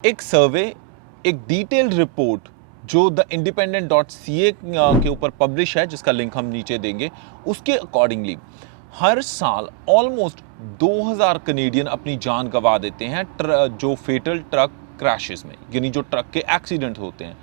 एक सर्वे, एक detailed report जो द independent.ca के ऊपर पब्लिश है, जिसका लिंक हम नीचे देंगे, उसके अकॉर्डिंगली हर साल ऑलमोस्ट 2000 कनेडियन अपनी जान गंवा देते हैं जो फेटल ट्रक क्रैशेस में, यानी जो ट्रक के एक्सीडेंट होते हैं।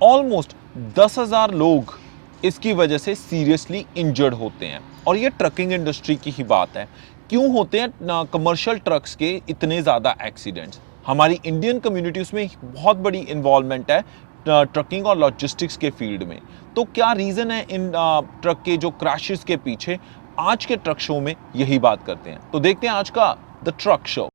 ऑलमोस्ट 10,000 लोग इसकी वजह से सीरियसली इंजर्ड होते हैं। और ये ट्रकिंग इंडस्ट्री की ही बात है। क्यों होते हैं कमर्शियल ट्रक्स के इतने ज़्यादा एक्सीडेंट्स? हमारी इंडियन कम्युनिटी उसमें बहुत बड़ी इन्वॉल्वमेंट है ट्रकिंग और लॉजिस्टिक्स के फील्ड में। तो क्या रीज़न है इन ट्रक के जो क्रैशेस के पीछे? आज के ट्रक शो में यही बात करते हैं। तो देखते हैं आज का the truck show.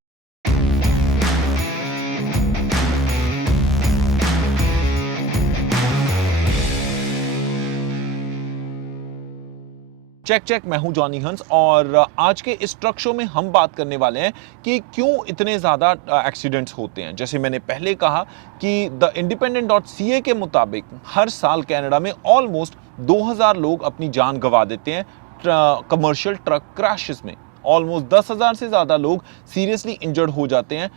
Check check, मैं हूं जॉनी हंस और आज के इस ट्रक शो में हम बात करने वाले हैं कि क्यों इतने ज़्यादा एक्सीडेंट्स होते हैं। जैसे मैंने पहले कहा कि द independent.ca के मुताबिक हर साल कनाडा में ऑलमोस्ट 2000 लोग अपनी जान गंवा देते हैं कमर्शियल ट्रक क्रैशेस में। ऑलमोस्ट 10,000 से ज़्यादा लोग सीरियसली इंजर्ड हो जाते हैं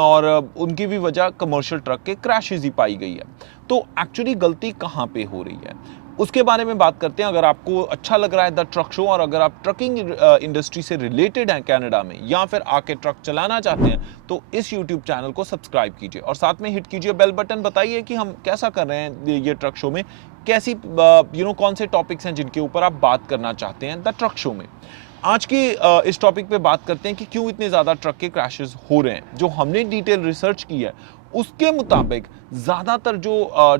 और उनकी भी वजह कमर्शियल ट्रक के क्रैशेस ही पाई गई है। तो एक्चुअली गलती कहाँ पे हो रही है, उसके बारे में बात करते हैं। अगर आपको अच्छा लग रहा है द ट्रक शो और अगर आप ट्रकिंग इंडस्ट्री से रिलेटेड हैं कनाडा में, या फिर आके ट्रक चलाना चाहते हैं, तो इस यूट्यूब चैनल को सब्सक्राइब कीजिए और साथ में हिट कीजिए बेल बटन। बताइए कि हम कैसा कर रहे हैं ये ट्रक शो में, कैसी कौन से टॉपिक्स हैं जिनके ऊपर आप बात करना चाहते हैं द ट्रक शो में। आज के इस टॉपिक पे बात करते हैं कि क्यों इतने ज़्यादा ट्रक के क्रैशेस हो रहे हैं। जो हमने डिटेल रिसर्च की है उसके मुताबिक ज़्यादातर जो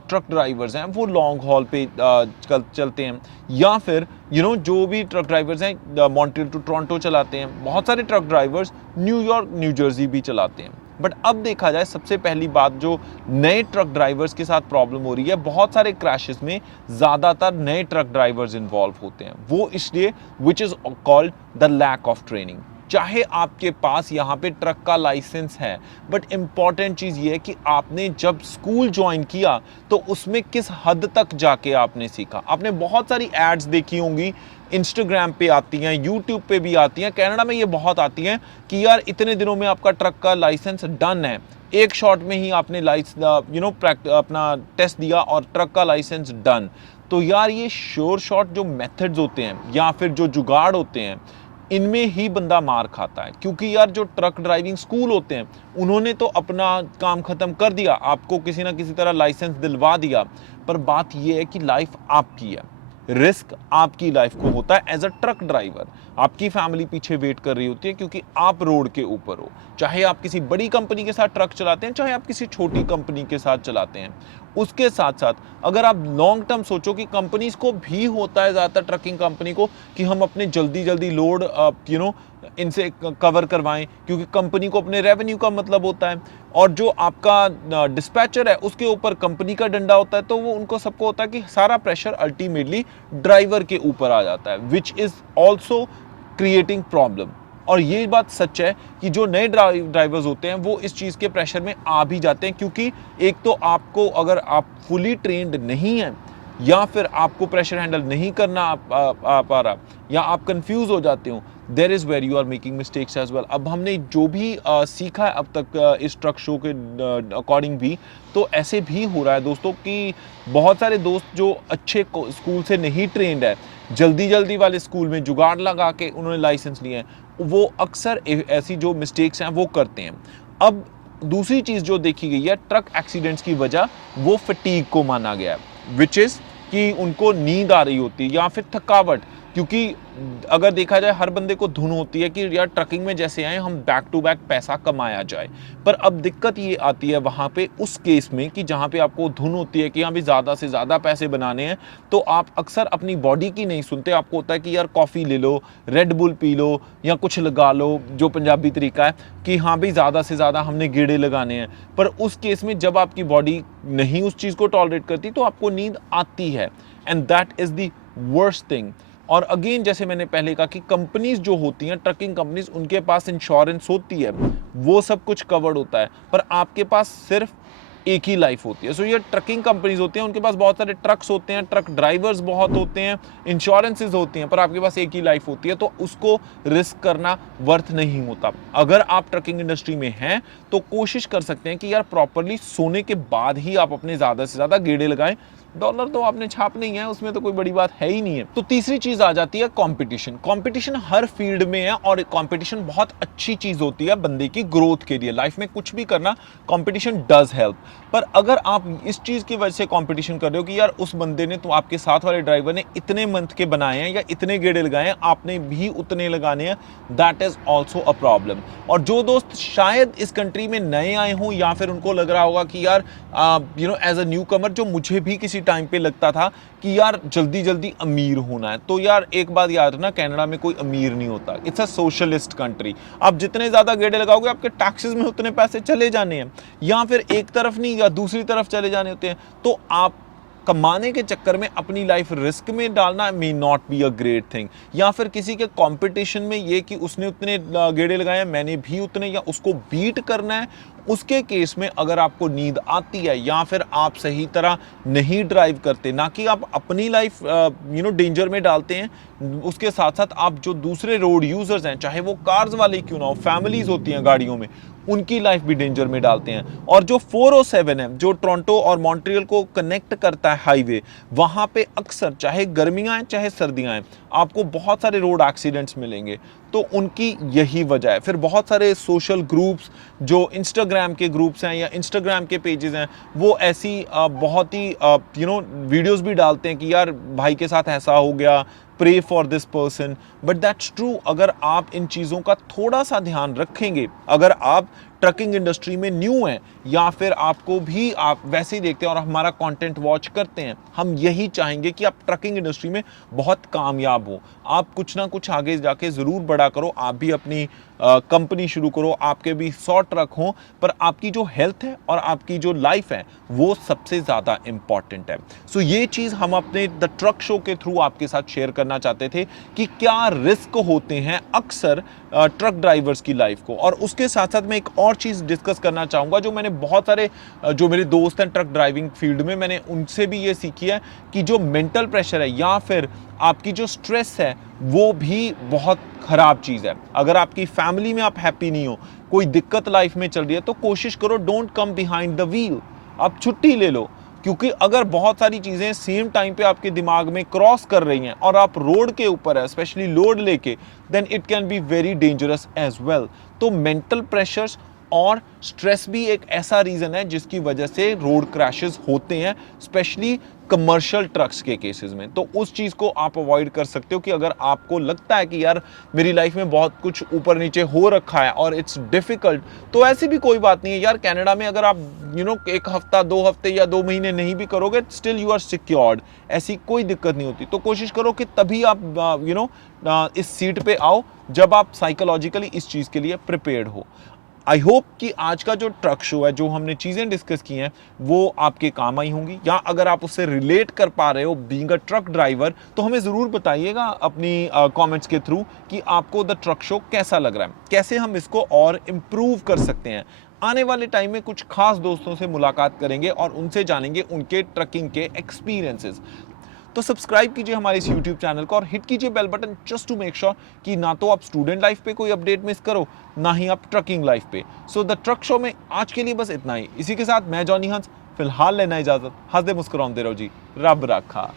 ट्रक ड्राइवर्स हैं वो लॉन्ग हॉल पे चलते हैं, या फिर जो भी ट्रक ड्राइवर्स हैं मॉन्ट्रियल टू टोरंटो चलाते हैं। बहुत सारे truck drivers New York new Jersey भी चलाते हैं। बट अब देखा जाए, सबसे पहली बात जो नए ट्रक ड्राइवर्स के साथ प्रॉब्लम हो रही है, बहुत सारे क्रैशेस में ज़्यादातर नए ट्रक ड्राइवर्स इन्वॉल्व होते हैं। वो इसलिए which is called the lack of training. चाहे आपके पास यहाँ पे ट्रक का लाइसेंस है, बट इंपॉर्टेंट चीज़ ये है कि आपने जब स्कूल ज्वाइन किया तो उसमें किस हद तक जाके आपने सीखा। आपने बहुत सारी एड्स देखी होंगी, इंस्टाग्राम पे आती हैं, यूट्यूब पे भी आती हैं, कनाडा में ये बहुत आती हैं कि यार इतने दिनों में आपका ट्रक का लाइसेंस डन है, एक शॉट में ही आपने अपना टेस्ट दिया और ट्रक का लाइसेंस डन। तो यार ये श्योर शॉट जो मेथड्स होते हैं या फिर जो जुगाड़ होते हैं, इनमें ही बंदा मार खाता है। क्योंकि यार जो ट्रक ड्राइविंग स्कूल होते हैं उन्होंने तो अपना काम खत्म कर दिया, आपको किसी ना किसी तरह लाइसेंस दिलवा दिया, पर बात यह है कि लाइफ आपकी है, रिस्क आपकी लाइफ को होता है एज अ ट्रक ड्राइवर। आपकी फैमिली पीछे वेट कर रही होती है क्योंकि आप रोड के ऊपर हो। चाहे आप किसी बड़ी कंपनी के साथ ट्रक चलाते हैं, चाहे आप किसी छोटी कंपनी के साथ चलाते हैं। उसके साथ साथ अगर आप लॉन्ग टर्म सोचो कि कंपनीज को भी होता है, ज़्यादातर ट्रकिंग कंपनी को, कि हम अपने जल्दी जल्दी लोड इनसे कवर करवाएं, क्योंकि कंपनी को अपने रेवेन्यू का मतलब होता है। और जो आपका डिस्पैचर है उसके ऊपर कंपनी का डंडा होता है, तो वो उनको सबको होता है कि सारा प्रेशर अल्टीमेटली ड्राइवर के ऊपर आ जाता है, which is also creating problem. और ये बात सच है कि जो नए ड्राइवर्स होते हैं वो इस चीज़ के प्रेशर में आ भी जाते हैं, क्योंकि एक तो आपको, अगर आप फुली ट्रेंड नहीं हैं या फिर आपको प्रेशर हैंडल नहीं करना आ पा रहा, या आप कंफ्यूज हो जाते हो, there is where you are making mistakes as well. अब हमने जो भी सीखा है अब तक इस ट्रक शो के अकॉर्डिंग भी, तो ऐसे भी हो रहा है दोस्तों कि बहुत सारे दोस्त जो अच्छे स्कूल से नहीं ट्रेंड है, जल्दी जल्दी वाले स्कूल में जुगाड़ लगा के उन्होंने लाइसेंस लिए हैं, वो अक्सर ऐसी जो मिस्टेक्स हैं वो करते हैं। अब दूसरी चीज़ जो देखी गई है ट्रक एक्सीडेंट्स की वजह, वो फटीग को माना गया है, विच इज़ कि उनको नींद आ रही होती है या फिर थकावट। क्योंकि अगर देखा जाए, हर बंदे को धुन होती है कि यार ट्रकिंग में जैसे आए हम बैक टू बैक पैसा कमाया जाए। पर अब दिक्कत ये आती है वहाँ पे उस केस में कि जहाँ पे आपको धुन होती है कि यहाँ भी ज़्यादा से ज़्यादा पैसे बनाने हैं, तो आप अक्सर अपनी बॉडी की नहीं सुनते। आपको होता है कि यार कॉफ़ी ले लो, रेड बुल पी लो, या कुछ लगा लो, जो पंजाबी तरीका है कि हाँ भी ज़्यादा से ज़्यादा हमने गेड़े लगाने हैं। पर उस केस में जब आपकी बॉडी नहीं उस चीज़ को टॉलरेट करती, तो आपको नींद आती है, and that is the worst thing. और अगेन, जैसे मैंने पहले कहा कि कंपनीज जो होती हैं, ट्रकिंग कंपनीज, उनके पास इंश्योरेंस होती है, वो सब कुछ कवर्ड होता है, पर आपके पास सिर्फ एक ही लाइफ होती है। सो ये ट्रकिंग कंपनीज होती हैं, उनके पास बहुत सारे ट्रक्स होते हैं, ट्रक ड्राइवर्स बहुत होते हैं, इंश्योरेंसेज होती हैं, पर आपके पास एक ही लाइफ होती है, तो उसको रिस्क करना वर्थ नहीं होता। अगर आप ट्रकिंग इंडस्ट्री में हैं तो कोशिश कर सकते हैं कि यार प्रॉपरली सोने के बाद ही आप अपने ज़्यादा से ज़्यादा गेड़े लगाएं। डॉलर तो आपने छाप नहीं है, उसमें तो कोई बड़ी बात है ही नहीं है। तो तीसरी चीज आ जाती है कंपटीशन। कंपटीशन हर फील्ड में है और कंपटीशन बहुत अच्छी चीज होती है बंदे की ग्रोथ के लिए। लाइफ में कुछ भी करना कंपटीशन डज हेल्प। पर अगर आप इस चीज की वजह से कंपटीशन कर रहे हो कि यार उस बंदे ने, तो आपके साथ वाले ड्राइवर ने इतने मंथ के बनाए हैं या इतने गेड़े लगाए हैं, आपने भी उतने लगाने हैं, that is also a problem. और जो दोस्त शायद इस कंट्री में नए आए हों या फिर उनको लग रहा होगा कि यार एज अ न्यू कमर, जो मुझे भी किसी टाइम पे लगता था कि यार जल्दी जल्दी अमीर होना है, तो यार एक बात याद रखना, कनाडा में कोई अमीर नहीं होता। It's a socialist country. आप जितने ज्यादा गेड़े लगाओगे आपके टैक्सेस में उतने पैसे चले जाने हैं, या फिर एक तरफ नहीं या दूसरी तरफ चले जाने होते हैं। तो आप कमाने के चक्कर में अपनी लाइफ रिस्क में डालना may not be a great thing. या फिर किसी के कंपटीशन में ये कि उसने उतने गेड़े लगाए हैं, मैंने भी उतने, या उसको बीट करना है, उसके केस में अगर आपको नींद आती है या फिर आप सही तरह नहीं ड्राइव करते, ना कि आप अपनी लाइफ डेंजर में डालते हैं, उसके साथ साथ आप जो दूसरे रोड यूजर्स हैं, चाहे वो कार्स वाले क्यों ना हो, फैमिलीज होती हैं गाड़ियों में, उनकी लाइफ भी डेंजर में डालते हैं। और जो 407 है, जो टोरंटो और मॉन्ट्रियल को कनेक्ट करता है हाईवे, वहां पे अक्सर चाहे गर्मियां हैं चाहे सर्दियां हैं, आपको बहुत सारे रोड एक्सीडेंट्स मिलेंगे। तो उनकी यही वजह है। फिर बहुत सारे सोशल ग्रुप्स, जो इंस्टाग्राम के ग्रुप्स हैं या इंस्टाग्राम के पेजेस हैं, वो ऐसी बहुत ही वीडियोस भी डालते हैं कि यार भाई के साथ ऐसा हो गया, pray for this person. But that's true. अगर आप इन चीज़ों का थोड़ा सा ध्यान रखेंगे, अगर आप ट्रकिंग इंडस्ट्री में न्यू हैं या फिर आपको भी आप वैसे ही देखते हैं और हमारा कंटेंट वॉच करते हैं, हम यही चाहेंगे कि आप ट्रकिंग इंडस्ट्री में बहुत कामयाब हो, आप कुछ ना कुछ आगे जाके ज़रूर बड़ा करो, आप भी अपनी कंपनी शुरू करो, आपके भी 100 ट्रक हों, पर आपकी जो हेल्थ है और आपकी जो लाइफ है वो सबसे ज़्यादा इंपॉर्टेंट है। सो ये चीज़ हम अपने द ट्रक शो के थ्रू आपके साथ शेयर करना चाहते थे कि क्या रिस्क होते हैं अक्सर ट्रक ड्राइवर्स की लाइफ को। और उसके साथ साथ मैं एक और चीज़ डिस्कस करना चाहूँगा, जो मैंने बहुत सारे जो मेरे दोस्त हैं ट्रक ड्राइविंग फील्ड में, मैंने उनसे भी ये सीखी है कि जो मेंटल प्रेशर है या फिर आपकी जो स्ट्रेस है, वो भी बहुत खराब चीज़ है। अगर आपकी फैमिली में आप हैप्पी नहीं हो, कोई दिक्कत लाइफ में चल रही है, तो कोशिश करो don't come behind the wheel, आप छुट्टी ले लो। क्योंकि अगर बहुत सारी चीज़ें सेम टाइम पे आपके दिमाग में क्रॉस कर रही हैं और आप रोड के ऊपर है, स्पेशली लोड लेके, then it can be very dangerous as well. तो मेंटल प्रेशर्स और स्ट्रेस भी एक ऐसा रीज़न है जिसकी वजह से रोड क्रैशेस होते हैं, स्पेशली कमर्शियल ट्रक्स के केसेस में। तो उस चीज़ को आप अवॉइड कर सकते हो कि अगर आपको लगता है कि यार मेरी लाइफ में बहुत कुछ ऊपर नीचे हो रखा है और इट्स डिफ़िकल्ट, तो ऐसी भी कोई बात नहीं है यार। कनाडा में अगर आप एक हफ्ता 2 हफ्ते या 2 महीने नहीं भी करोगे, स्टिल यू आर सिक्योर्ड, ऐसी कोई दिक्कत नहीं होती। तो कोशिश करो कि तभी आप इस सीट पे आओ जब आप साइकोलॉजिकली इस चीज़ के लिए प्रिपेयर्ड हो। आई होप कि आज का जो ट्रक शो है, जो हमने चीज़ें डिस्कस की हैं, वो आपके काम आई होंगी, या अगर आप उससे रिलेट कर पा रहे हो बीइंग अ ट्रक ड्राइवर, तो हमें ज़रूर बताइएगा अपनी कमेंट्स के थ्रू कि आपको द ट्रक शो कैसा लग रहा है, कैसे हम इसको और इम्प्रूव कर सकते हैं। आने वाले टाइम में कुछ खास दोस्तों से मुलाकात करेंगे और उनसे जानेंगे उनके ट्रकिंग के एक्सपीरियंसेस। तो सब्सक्राइब कीजिए हमारे इस YouTube चैनल को और हिट कीजिए bell button, just to make sure कि ना तो आप स्टूडेंट लाइफ पे कोई अपडेट मिस करो, ना ही आप ट्रकिंग लाइफ पे। सो द ट्रक शो में आज के लिए बस इतना ही। इसी के साथ मैं जॉनी हंस फिलहाल लेना इजाजत। हंसदे मुस्कुराते रहो जी, रब रखा।